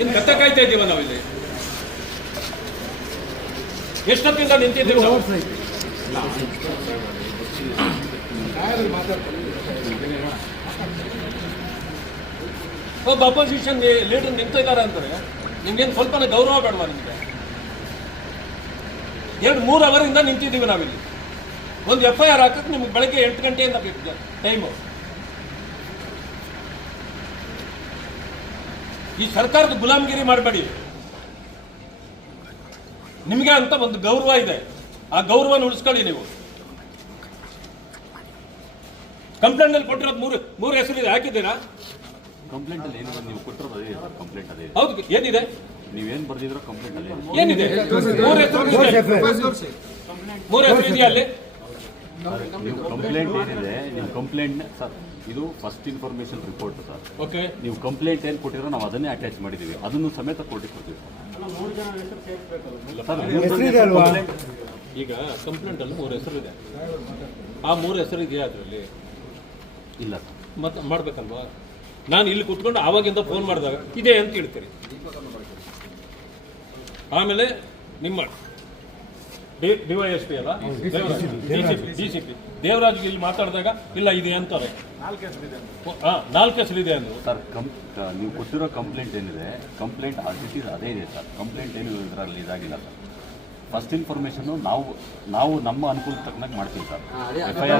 ಇನ್ನು ಕತ್ತ ಕಾಯ್ತಾ ಇದ್ದೀವ ನಾವಿಲ್ಲಿ ಎಷ್ಟೊತ್ತಿಂದ ನಿಂತಿದ್ದೀವಿ ನಾವು? ಒಬ್ಬ ಅಪೋಸಿಷನ್ ಲೀಡರ್ ನಿಂತಿದ್ದಾರೆ ಅಂತಾರೆ ನಿಮ್ಗೇನು ಸ್ವಲ್ಪ ಗೌರವ ಬೇಡವಾ ನಿಮಗೆ? ಎರಡು, ಮೂರು ಅವರಿಂದ ನಿಂತಿದ್ದೀವಿ ನಾವಿಲ್ಲಿ. ಒಂದು ಎಫ್ ಐ ಆರ್ ಹಾಕಕ್ಕೆ ನಿಮ್ಗೆ ಬೆಳಗ್ಗೆ ಎಂಟು ಗಂಟೆಯಿಂದ ಟೈಮು ಈ ಸರ್ಕಾರದ ಗುಲಾಮಗಿರಿ ಮಾಡಬೇಡಿ. ನಿಮಗೆ ಅಂತ ಒಂದು ಗೌರವ ಇದೆ. ಆ ಗೌರವನ ಉಳಿಸ್ಕೊಳ್ಳಿ ನೀವು. ಕಂಪ್ಲೇಂಟ್ ಅಲ್ಲಿ ಕೊಟ್ಟಿರೋದು ಮೂರು ಮೂರು ಹೆಸರಿದೆ. ಹಾಕಿದ್ದೀರಾ? ಕಂಪ್ಲೇಂಟ್ ಅಲ್ಲಿ ಏನು ನೀವು ಕೊಟ್ಟಿರೋದು ಅದೇ ಇದೆ. ಕಂಪ್ಲೇಂಟ್ ಅದೇ ಹೌದು ಏನಿದೆ? ನೀವೇನ್ ಬರ್ದಿದ್ರೋ ಕಂಪ್ಲೇಂಟ್ ಅಲ್ಲಿ ಇದೆ. ಏನಿದೆ? ಮೂರು ಹೆಸರು ಮೂರು ಹೆಸರು ಇದೆಯಾ ಅಲ್ಲಿ? ಕಂಪ್ಲೇಂಟ್ ಏನಿದೆ ನಿಮ್ಮ ಕಂಪ್ಲೇಂಟ್ ಸರ್ ಇದು first information report sir. Okay ನೀವು ಕಂಪ್ಲೇಂಟ್ ಏನು ಕೊಟ್ಟಿರೋ ನಾವು ಅದನ್ನೇ ಅಟ್ಯಾಚ್ ಮಾಡಿದ್ದೀವಿ ಅದನ್ನು ಸಮೇತ ಕೋರ್ಟಿಗೆ ಕೊಡ್ತೀವಿ ಸರ್. ಹೆಸರಿದೆ ಅಲ್ವಾ? ಈಗ ಕಂಪ್ಲೇಂಟ್ ಅಲ್ಲಿ ಮೂರು ಹೆಸರು ಇದೆ. ಆ ಮೂರು ಹೆಸರು ಇದೆಯಾ ಅದರಲ್ಲಿ? ಇಲ್ಲ ಸರ್. ಮತ್ತೆ ಮಾಡ್ಬೇಕಲ್ವಾ? ನಾನು ಇಲ್ಲಿ ಕುತ್ಕೊಂಡು ಆವಾಗಿಂದ ಫೋನ್ ಮಾಡಿದಾಗ ಇದೆ ಅಂತ ಹೇಳ್ತೀರಿ. ಆಮೇಲೆ ನಿಮ್ಮ ಡಿವೈಎಸ್ ಪಿ ಅಲ್ಲ? ಡಿ ಸಿ ಪಿ ದೇವರಾಜ್ ಇಲ್ಲಿ ಮಾತಾಡಿದಾಗ ಇಲ್ಲ ಇದೆ ಅಂತಾರೆ. ಹಾ ನಾಲ್ಕು ಹೆಸರಿದೆ ಅಂದ್ರು. ಸರ್ ಕಂ ನೀವು ಕೊಟ್ಟಿರೋ ಕಂಪ್ಲೇಂಟ್ ಏನಿದೆ ಕಂಪ್ಲೇಂಟ್ ಆರ್ ಇಟ್ ಈಸ್ ಅದೇ ಇದೆ ಸರ್. ಕಂಪ್ಲೇಂಟ್ ಏನು ಇದರಲ್ಲಿ ಇದಾಗಿಲ್ಲ ಸರ್. ಫಸ್ಟ್ ಇನ್ಫಾರ್ಮೇಷನ್ನು ನಾವು ನಾವು ನಮ್ಮ ಅನುಕೂಲ ತಕ್ಕನಾಗಿ ಮಾಡ್ತೀವಿ ಸರ್. ಎಫ್ ಐ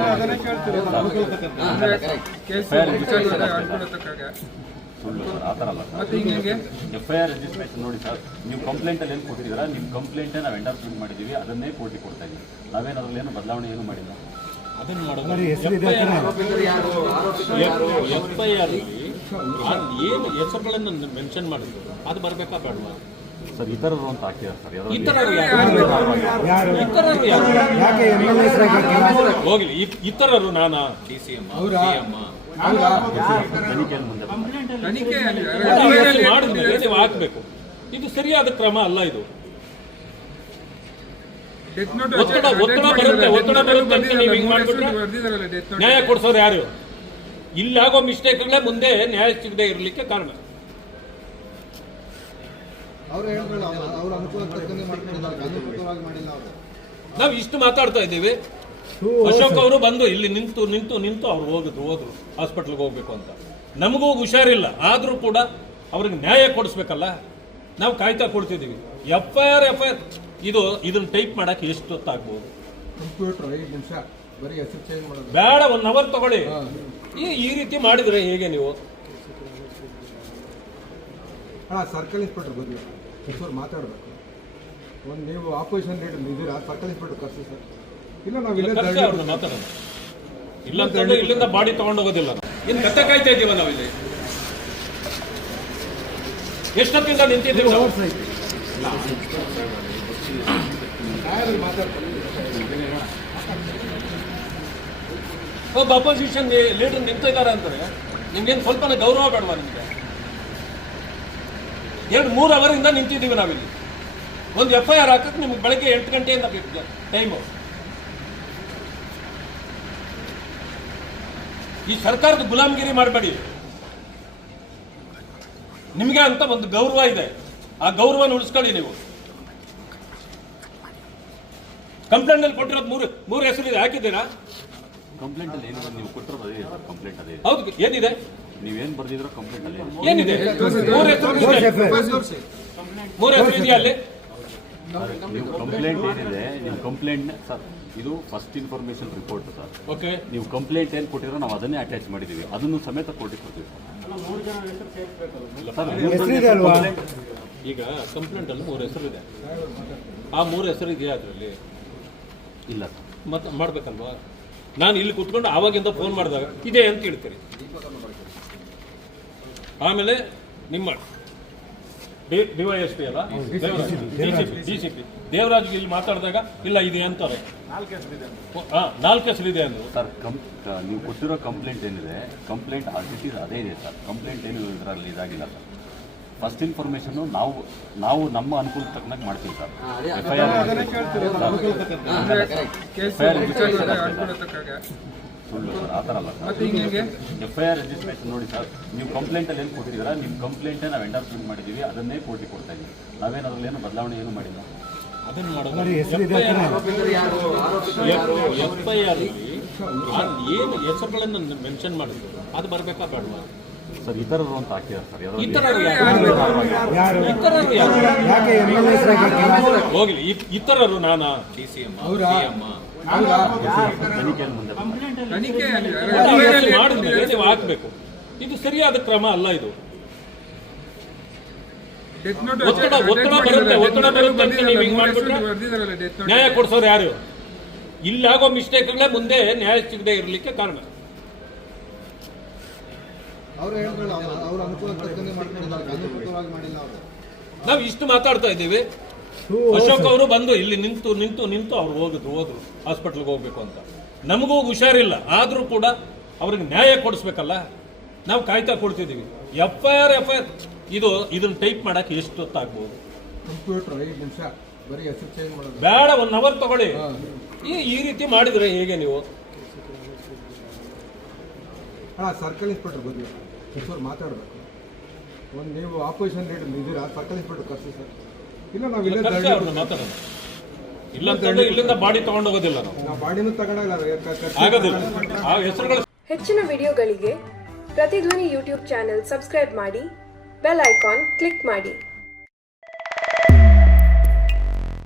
ಆರ್ ಸುಳ್ಳು ಸರ್ ಆ ಥರ ಅಲ್ಲ sir. F I R registration ನೋಡಿ ಸರ್ ನೀವು ಕಂಪ್ಲೇಂಟಲ್ಲಿ ಏನು ಕೊಟ್ಟಿದ್ದೀರಾ ನಿಮ್ಮ ಕಂಪ್ಲೇಂಟೇ ನಾವು ಎಂಡಾರ್ಸ್ಮೆಂಟ್ ಮಾಡಿದ್ದೀವಿ ಅದನ್ನೇ ಕೋರ್ಟಿಗೆ ಕೊಡ್ತಾ ಇದ್ದೀವಿ. ನಾವೇನು ಅದ್ರಲ್ಲಿ ಏನು ಬದಲಾವಣೆ ಏನು ಮಾಡಿಲ್ಲ? ಅದನ್ನು ಮಾಡೋದು ಎಫ್ ಐ ಆರ್ ಏನು ಹೆಸರುಗಳನ್ನು ಮೆನ್ಷನ್ ಮಾಡಿದ್ರು? ಅದು ಬರಬೇಕಾ ಬೇಡವಾ? ಸರ್ ಇತರರು ಅಂತ ಹಾಕಿದ್ದಾರೆ ಸರ್ ಯಾರೋ? ಇತರರು ಯಾಕೆ ಎ ಹೋಗ್ಲಿ ಇ- ಇತರರು ನಾನಾ? ಮುಂದೆ. ತನಿಖೆ ಮಾಡಿದ್ಮೇಲೆ ನೀವು ಹಾಕ್ಬೇಕು. ಇದು ಸರಿಯಾದ ಕ್ರಮ ಅಲ್ಲ ಇದು. ಒತ್ತಡ ಒತ್ತಡ ಬರುತ್ತೆ ಒತ್ತಡ ಬರುತ್ತೆ ಅಂತ ನೀವು ಹಿಂಗ್ ಮಾಡ್ಬಿಟ್ರೆ ನ್ಯಾಯ ಕೊಡ್ಸೋರು ಯಾರು? ಇಲ್ಲಾಗೋ ಮಿಸ್ಟೇಕ್ಗಳೇ ಮುಂದೆ ನ್ಯಾಯ ಸಿಗದೆ ಇರಲಿಕ್ಕೆ ಕಾರಣ. ಅವ್ರು ಹೇಳಿದ್ರಲ್ಲ ಅವ್ರು ಅವ್ರ ಅನುಕೂಲ ತಕ್ಕಂಗೆ ಮಾಡಿಲ್ಲ ಅವರು. ನಾವು ಇಷ್ಟು ಮಾತಾಡ್ತಾ ಇದ್ದೀವಿ. ಅಶೋಕ್ ಅವರು ಬಂದು ಇಲ್ಲಿ ನಿಂತು ನಿಂತು ನಿಂತು ಅವ್ರು ಹೋಗಿದ್ರು ಹೋದ್ರು. ಹಾಸ್ಪಿಟ್ಲ್ಗೆ ಹೋಗ್ಬೇಕು ಅಂತ. ನಮಗೂ ಹುಷಾರಿಲ್ಲ. ಆದರೂ ಕೂಡ ಅವ್ರಿಗೆ ನ್ಯಾಯ ಕೊಡಿಸ್ಬೇಕಲ್ಲ. ನಾವು ಕಾಯ್ತಾ ಕೊಡ್ತಿದ್ದೀವಿ F I R F I R ಇದು ಇದನ್ನ ಟೈಪ್ ಮಾಡಕ್ಕೆ ಎಷ್ಟು ಹೊತ್ತಾಗ್ಬೋದು ಕಂಪ್ಯೂಟರ್ ಐದು ನಿಮಿಷ. ಬರೀ ಹೆಸರು ಚೇಂಜ್ ಮಾಡೋದು. ಬೇಡ ಒನ್ ಅವರ್ ತಗೊಳ್ಳಿ. ಈ ರೀತಿ ಮಾಡಿದ್ರೆ ಹೇಗೆ ನೀವು? ಅಣ್ಣ ಸರ್ಕಲ್ ಇನ್ಸ್ಪೆಕ್ಟರ್ ಬದಲು ಸರ್ ಮಾತಾಡಬೇಕು. ಒಂದು ನೀವು ಆಪೋಸಿಷನ್ ಲೀಡರ್ ಇದ್ದೀರಾ ಸರ್ಕಲ್ ಇನ್ಸ್ಪೆಕ್ಟರ್ ಕರ್ಸಿ ಸರ್. ಇಲ್ಲ ನಾವು ಇಲ್ಲೇ ಕರ್ಸಿ ಅವ್ರನ್ನ ಮಾತಾಡೋಣ. ಇಲ್ಲ ಅಂತಂದ್ರೆ ಇಲ್ಲಿಂದ ಬಾಡಿ ತಗೊಂಡು ಹೋಗೋದಿಲ್ಲ ನಾವು. ಇನ್ನು ಕತ್ತ ಕಾಯ್ತಾ ಇದ್ದೀವ ನಾವಿಲ್ಲಿ ಎಷ್ಟೊತ್ತಿಂದ ನಿಂತಿದ್ದೀವಿ ನಾವು ಒಬ್ಬ ಅಪೋಸಿಷನ್ ಲೀಡರ್ ನಿಂತಿದ್ದಾರೆ ಅಂತಾರೆ ನಿಮ್ಗೇನು ಸ್ವಲ್ಪನೇ ಗೌರವ ಬೇಡವಾ ನಿಮಗೆ? ಎರಡು ಮೂರು ಅವರಿಂದ ನಿಂತಿದ್ದೀವಿ ನಾವಿಲ್ಲಿ. ಒಂದು ಎಫ್ ಐ ಆರ್ ಹಾಕಕ್ಕೆ ನಿಮ್ಗೆ ಬೆಳಗ್ಗೆ ಎಂಟು ಗಂಟೆಯಿಂದ ಬೇಕು ಟೈಮು ಈ ಸರ್ಕಾರದ ಗುಲಾಮಗಿರಿ ಮಾಡಬೇಡಿ. ನಿಮಗೆ ಅಂತ ಒಂದು ಗೌರವ ಇದೆ. ಆ ಗೌರವನ ಉಳಿಸ್ಕೊಳ್ಳಿ ನೀವು. ಕಂಪ್ಲೇಂಟ್ ಅಲ್ಲಿ ಕೊಟ್ಟಿರೋದು ಮೂರು ಮೂರು ಹೆಸರಿದೆ. ಹಾಕಿದ್ದೀರಾ? ಕಂಪ್ಲೇಂಟ್ ಅಲ್ಲಿ ಏನಿದೆ ನೀವು ಕೊಟ್ಟಿರೋದು ಅದೇ ಇದೆ ಕಂಪ್ಲೇಂಟ್ ಅದೇ ಇದೆ ಹೌದು ಏನಿದೆ? ನೀವೇನು ಬರೆದಿದ್ರೋ ಕಂಪ್ಲೇಂಟ್ ಅದೇ ಇದೆ ಏನಿದೆ? ಮೂರು ಹೆಸರು ಇದೆ. ಮೂರು ಹೆಸರು ಇದೆಯಾ ಅಲ್ಲಿ? ನೀವು ಕಂಪ್ಲೇಂಟ್ ಏನಿದೆ ನಿಮ್ಮ ಕಂಪ್ಲೇಂಟ್ ಸರ್ ಇದು first information report sir. Okay ನೀವು ಕಂಪ್ಲೇಂಟ್ ಏನು ಕೊಟ್ಟಿರೋ ನಾವು ಅದನ್ನೇ ಅಟ್ಯಾಚ್ ಮಾಡಿದ್ದೀವಿ ಅದನ್ನು ಸಮೇತ ಕೊಟ್ಟಿಗೆ ಕೊಡ್ತೀವಿ ಸರ್. ಹೆಸರಿದೆ ಅಲ್ವಾ? ಈಗ ಕಂಪ್ಲೇಂಟ್ ಅಲ್ಲಿ ಮೂರು ಹೆಸರು ಇದೆ. ಆ ಮೂರು ಹೆಸರು ಇದೆಯಾ ಅದರಲ್ಲಿ? ಇಲ್ಲ ಸರ್. ಮತ್ತೆ ಮಾಡ್ಬೇಕಲ್ವಾ? ನಾನು ಇಲ್ಲಿ ಕುತ್ಕೊಂಡು ಆವಾಗಿಂದ ಫೋನ್ ಮಾಡಿದಾಗ ಇದೆ ಅಂತ ಹೇಳ್ತೀರಿ ಆಮೇಲೆ ನಿಮ್ಮ ಪಿ ಅಲ್ಲ? D C P. ದೇವರಾಜ್ ಇಲ್ಲಿ ಮಾತಾಡಿದಾಗ ಇಲ್ಲ ಇದೆ ಅಂತಾರೆ ನಾಲ್ಕು ಇದೆ ಅಂದ್ರು. ಸರ್ ಕಂ ನೀವು ಕೊಟ್ಟಿರೋ ಕಂಪ್ಲೇಂಟ್ ಏನಿದೆ? ಕಂಪ್ಲೇಂಟ್ ಈಸ್ ಅದೇ ಇದೆ ಸರ್. ಕಂಪ್ಲೇಂಟ್ ಏನು ಇದರಲ್ಲಿ ಇದಾಗಿಲ್ಲ ಸರ್. ಫಸ್ಟ್ ಇನ್ಫಾರ್ಮೇಷನ್ನು ನಾವು ನಾವು ನಮ್ಮ ಅನುಕೂಲ ತಕ್ಕನಾಗಿ ಮಾಡ್ತೀವಿ ಸರ್. ಎಫ್ ಐ ಆರ್ ಸುಳ್ಳು ಸರ್ ಆ ಥರ ಅಲ್ಲ sir. F I R registration ನೋಡಿ ಸರ್ ನೀವು ಕಂಪ್ಲೇಂಟಲ್ಲಿ ಏನು ಕೊಟ್ಟಿದ್ದೀರಾ ನಿಮ್ಮ ಕಂಪ್ಲೇಂಟೇ ನಾವು ಎಂಡಾರ್ಸ್ಮೆಂಟ್ ಮಾಡಿದ್ದೀವಿ ಅದನ್ನೇ ಕೋರ್ಟಿಗೆ ಕೊಡ್ತಾ ಇದ್ದೀವಿ. ನಾವೇನು ಅದ್ರಲ್ಲಿ ಏನು ಬದಲಾವಣೆ ಏನು ಮಾಡಿಲ್ಲ. ಎಫ್ ಐ ಆರ್ ಏನು ಹೆಸರುಗಳನ್ನು ಮೆನ್ಷನ್ ಮಾಡಿದ್ರು ಅದು ಬರಬೇಕಾ ಬೇಡವಾ? ಸರ್ ಇತರರು ಅಂತ ಹಾಕಿದ್ದಾರೆ ಸರ್. ಯಾರೋ ಇತರರು ಯಾರು? ಇತರರು ಯಾಕೆ ಹೋಗ್ಲಿ ಇ- ಇತರರು ನಾನಾ? ಅವರ ತನಿಖೆಯನ್ನು ಮುಂದೆ ಬರ್ತಾರೆ. ಅರೆಸ್ಟ್ ಮಾಡಿದ್ಮೇಲೆ ನೀವು. ಹಾಕ್ಬೇಕು ಇದು ಸರಿಯಾದ ಕ್ರಮ ಅಲ್ಲ ಇದು. ಒತ್ತಡ ಒತ್ತಡ ಬರುತ್ತೆ. ಒತ್ತಡ ಬರುತ್ತೆ ಅಂತ ನೀವು ಹಿಂಗ್ ಮಾಡ್ಬಿಟ್ರೆ ನ್ಯಾಯ ಕೊಡ್ಸೋರು ಯಾರು? ಇಲ್ಲಾಗೋ ಮಿಸ್ಟೇಕ್ಗಳೇ ಮುಂದೆ ನ್ಯಾಯ ಸಿಗದೆ ಇರಲಿಕ್ಕೆ ಕಾರಣ. ಅವ್ರು ಹೇಳ್ಕೊಳ್ಳ ಅವ್ರ ಅನುಕೂಲ ತಕ್ಕಂಗೆ ಮಾಡ್ಕೊಂಡಿದ್ದಾರೆ ಕಾನೂನುಬದ್ಧವಾಗಿ ಮಾಡಿಲ್ಲ ಅವರು. ನಾವು ಇಷ್ಟು ಮಾತಾಡ್ತಾ ಇದ್ದೀವಿ. ಅಶೋಕ್ ಅವರು ಬಂದು ಇಲ್ಲಿ ನಿಂತು ನಿಂತು ನಿಂತು ಅವ್ರು ಹೋಗಿದ್ರು ಹೋದ್ರು. ಹಾಸ್ಪಿಟ್ಲ್ಗೆ ಹೋಗ್ಬೇಕು ಅಂತ. ನಮಗೂ ಹುಷಾರಿಲ್ಲ. ಆದ್ರೂ ಕೂಡ ಅವ್ರಿಗೆ ನ್ಯಾಯ ಕೊಡಿಸ್ಬೇಕಲ್ಲ. ನಾವು ಕಾಯ್ತಾ ಕೊಡ್ತಿದ್ದೀವಿ. F I R F I R ಇದು ಇದನ್ನ ಟೈಪ್ ಮಾಡಕ್ಕೆ ಎಷ್ಟು ಹೊತ್ತಾಗ್ಬೋದು ಕಂಪ್ಯೂಟರ್ ಐದು ನಿಮಿಷ. ಬರೀ ಹೆಸರು ಚೇಂಜ್ ಮಾಡೋದು. ಬೇಡ ಒನ್ ಅವರ್ ತಗೊಳ್ಳಿ. ಈ ಈ ರೀತಿ ಮಾಡಿದ್ರೆ ಹೇಗೆ ನೀವು? ಅಣ್ಣ ಸರ್ಕಲ್ ಇನ್ಸ್ಪೆಕ್ಟರ್ ಬಂದು ಸರ್ ಮಾತಾಡಬೇಕು. ಒಂದು ನೀವು ಆಪೋಸಿಷನ್ ಲೀಡರ್ ಇದ್ದೀರಾ? ಸರ್ಕಲ್ ಇನ್ಸ್ಪೆಕ್ಟರ್ ಕರ್ಸಿ ಸರ್. ಇಲ್ಲ ನಾವು ಇಲ್ಲೇ ಕರ್ಸಿ ಧರಣಿ- ಅವ್ರನ್ನ ಮಾತಾಡೋಣ. ಇಲ್ಲ ಅಂತಂದ್ರೆ ಇಲ್ಲಿಂದ ಬಾಡಿ ತಗೊಂಡು ಹೋಗೋದಿಲ್ಲ ನಾವು. ನಾವು ಬಾಡಿನೂ ಆಗೋದಿಲ್ಲ. ಆ ಹೆಸರುಗಳು ಹೆಚ್ಚಿನ ವಿಡಿಯೋಗಳಿಗೆ ಪ್ರತಿಧ್ವನಿ ಯೂಟ್ಯೂಬ್ ಚಾನೆಲ್ ಸಬ್ಸ್ಕ್ರೈಬ್ ಮಾಡಿ ಬೆಲ್ ಐಕಾನ್ ಕ್ಲಿಕ್ ಮಾಡಿ.